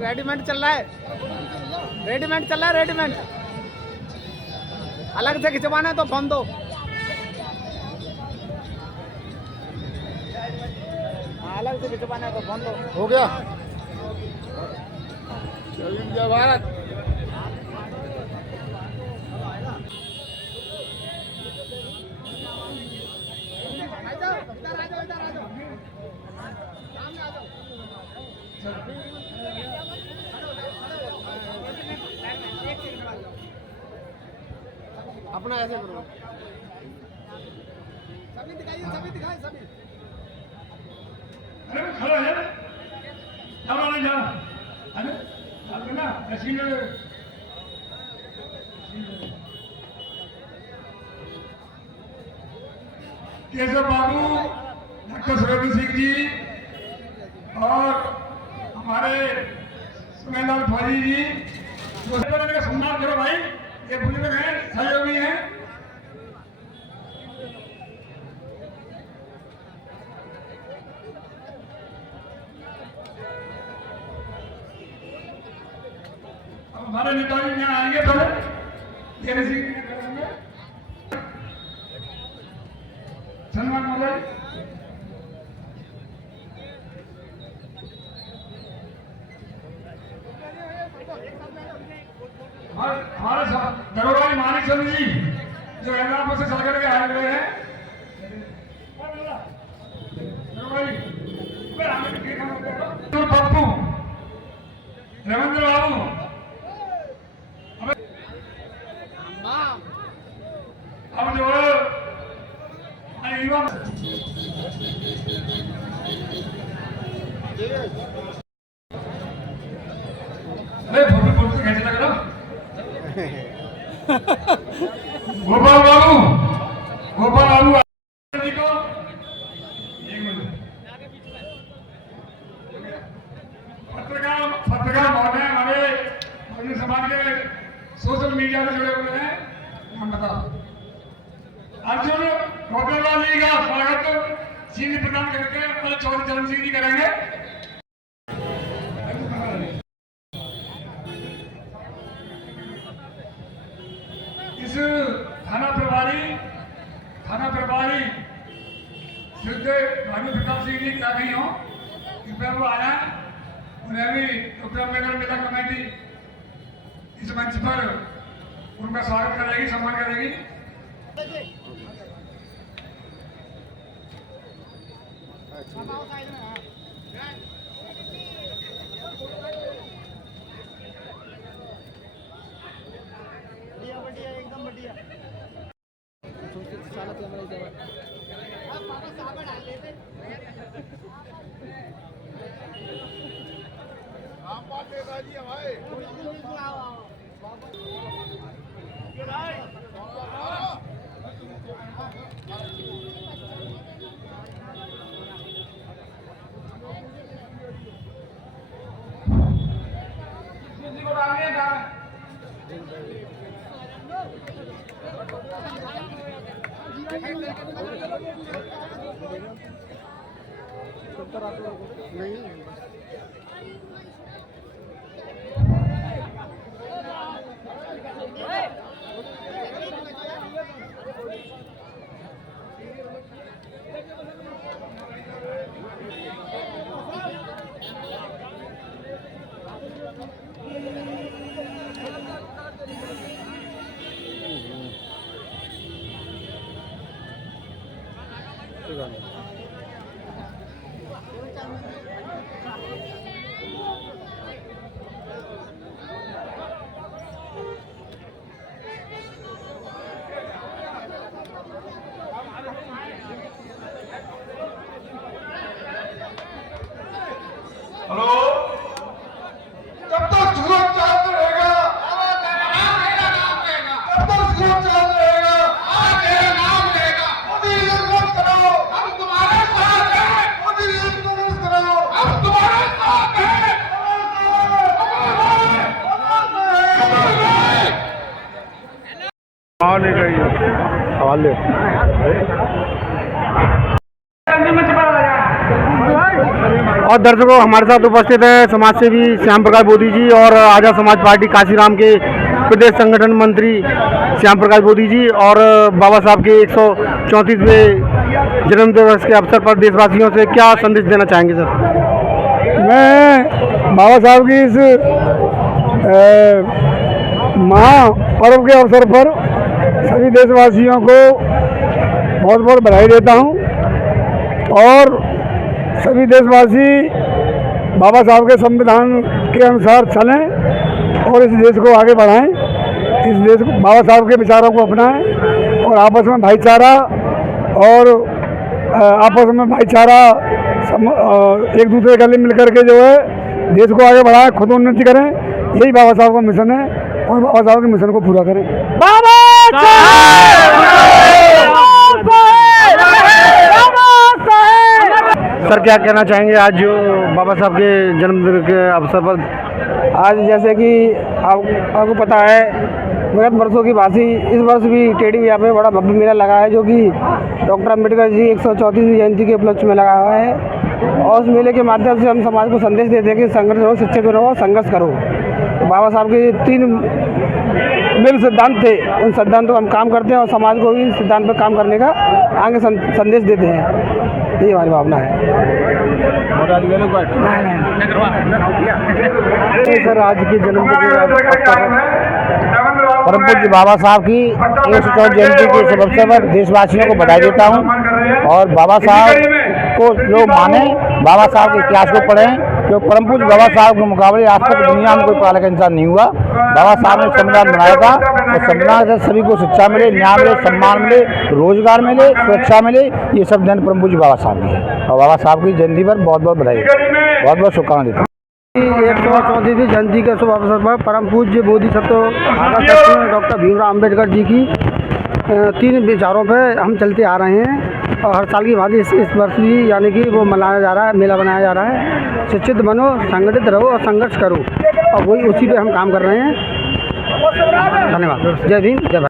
रेडीमेड चल रहा है, रेडीमेड अलग से खिंचवाना है तो फोन दो। अलग से खिंचवाना है तो फोन दो। हो गया। जय भारत। अपना ऐसे करो, सभी दिखाए सभी। अरे खड़ा है चलो नहीं जा। अरे अब ना मशीन केशव बाबू, डॉक्टर सुरेंद्र सिंह जी और हमारे सुमेलाल फौजी जी का सम्मान करो भाई। ये बुजुर्ग हैं, सहयोगी हैं। अब हमारे नेताजी यहाँ आएंगे पहले ये सम्मान महोदय। हमारे दरोगा मानिक चंद जी जो हैदराबाद से चल करके आए हुए हैं। पप्पू, रविंद्र बाबू, अब जो युवा अरे फोटो कैसे लग रहा गोपाल बाबू जी को एक मिनट। पत्रकार महोदय हमारे बहुजन समाज के सोशल मीडिया से जुड़े हुए हैं, हम बताओ। अर्जुन गोपाल जी का स्वागत सीधी प्रदान करके अपना चौधरी चरण सिंह जी करेंगे। इस थाना प्रभारी शुद्ध भानु प्रताप सिंह जी क्या कही हो, कृपया वो आया, उन्हें भी डॉक्टर अम्बेडकर मेला कमेटी इस मंच पर उनका स्वागत करेगी, सम्मान करेगी। एकदम बढ़िया। हेलो, जब तक सूरज चांद रहेगा जब तक सूरज चांद रहेगा तेरा नाम रहेगा। मोदी जी मत करो, हम तुम्हारे साथ हैं। मोदी जी मत करो, हम तुम्हारे साथ हैं। हवाले और दर्शकों, हमारे साथ उपस्थित है समाज सेवी श्याम प्रकाश बोधी जी और आजाद समाज पार्टी काशीराम के प्रदेश संगठन मंत्री श्याम प्रकाश बोधी जी, और बाबा साहब के 134वें जन्म दिवस के अवसर पर देशवासियों से क्या संदेश देना चाहेंगे सर? मैं बाबा साहब की इस महापर्व के अवसर पर सभी देशवासियों को बहुत बहुत बधाई देता हूं और सभी देशवासी बाबा साहब के संविधान के अनुसार चलें और इस देश को आगे बढ़ाएं, इस देश को बाबा साहब के विचारों को अपनाएं और आपस में भाईचारा एक दूसरे के लिए मिलकर के जो है देश को आगे बढ़ाएं, खुद उन्नति करें। यही बाबा साहब का मिशन है और बाबा साहब के मिशन को पूरा करें। सर क्या कहना चाहेंगे आज जो बाबा साहब के जन्मदिन के अवसर पर? आज जैसे कि आपको पता है विगत वर्षों की भांति इस वर्ष भी टेढ़ी यहाँ पे बड़ा भव्य मेला लगा है, जो कि डॉक्टर अम्बेडकर जी 134वीं जयंती के उपलक्ष्य में लगा हुआ है। और उस मेले के माध्यम से हम समाज को संदेश देते हैं कि संघर्ष करो, शिक्षित रहो, संघर्ष करो। तो बाबा साहब के 3 मूल सिद्धांत थे, उन सिद्धांतों पर हम काम करते हैं और समाज को भी सिद्धांत पर काम करने का आगे संदेश देते हैं। ये हमारी भावना है। सर आज के जन्मदिन परम पूज्य बाबा साहब की 134 जयंती के शुभ अवसर पर देशवासियों को बधाई देता हूं और बाबा साहब को लोग माने, बाबा साहब के इतिहास को पढ़ें, जो परम पूज्य बाबा साहब के मुकाबले आज तक दुनिया में कोई पढ़ा लिखा इंसान नहीं हुआ। बाबा साहब ने संविधान बनाया था और संविधान से सभी को शिक्षा मिले, न्याय मिले, सम्मान मिले, रोजगार मिले, सुरक्षा मिले। ये सब देन परम पूज्य बाबा साहब की है और बाबा साहब की जयंती पर बहुत बहुत बधाई, बहुत बहुत शुभकामनाएं देता हूं। 134वीं जयंती के शुभ अवसर पर परम पूज्य बोधिसत्व डॉक्टर भीमराव अम्बेडकर जी की 3 विचारों पे हम चलते आ रहे हैं और हर साल की भांति इस वर्ष भी यानी कि वो मनाया जा रहा है, मेला बनाया जा रहा है। शिक्षित बनो, संगठित रहो और संघर्ष करो, और वही उसी पे हम काम कर रहे हैं। धन्यवाद। जय भीम, जय भारत।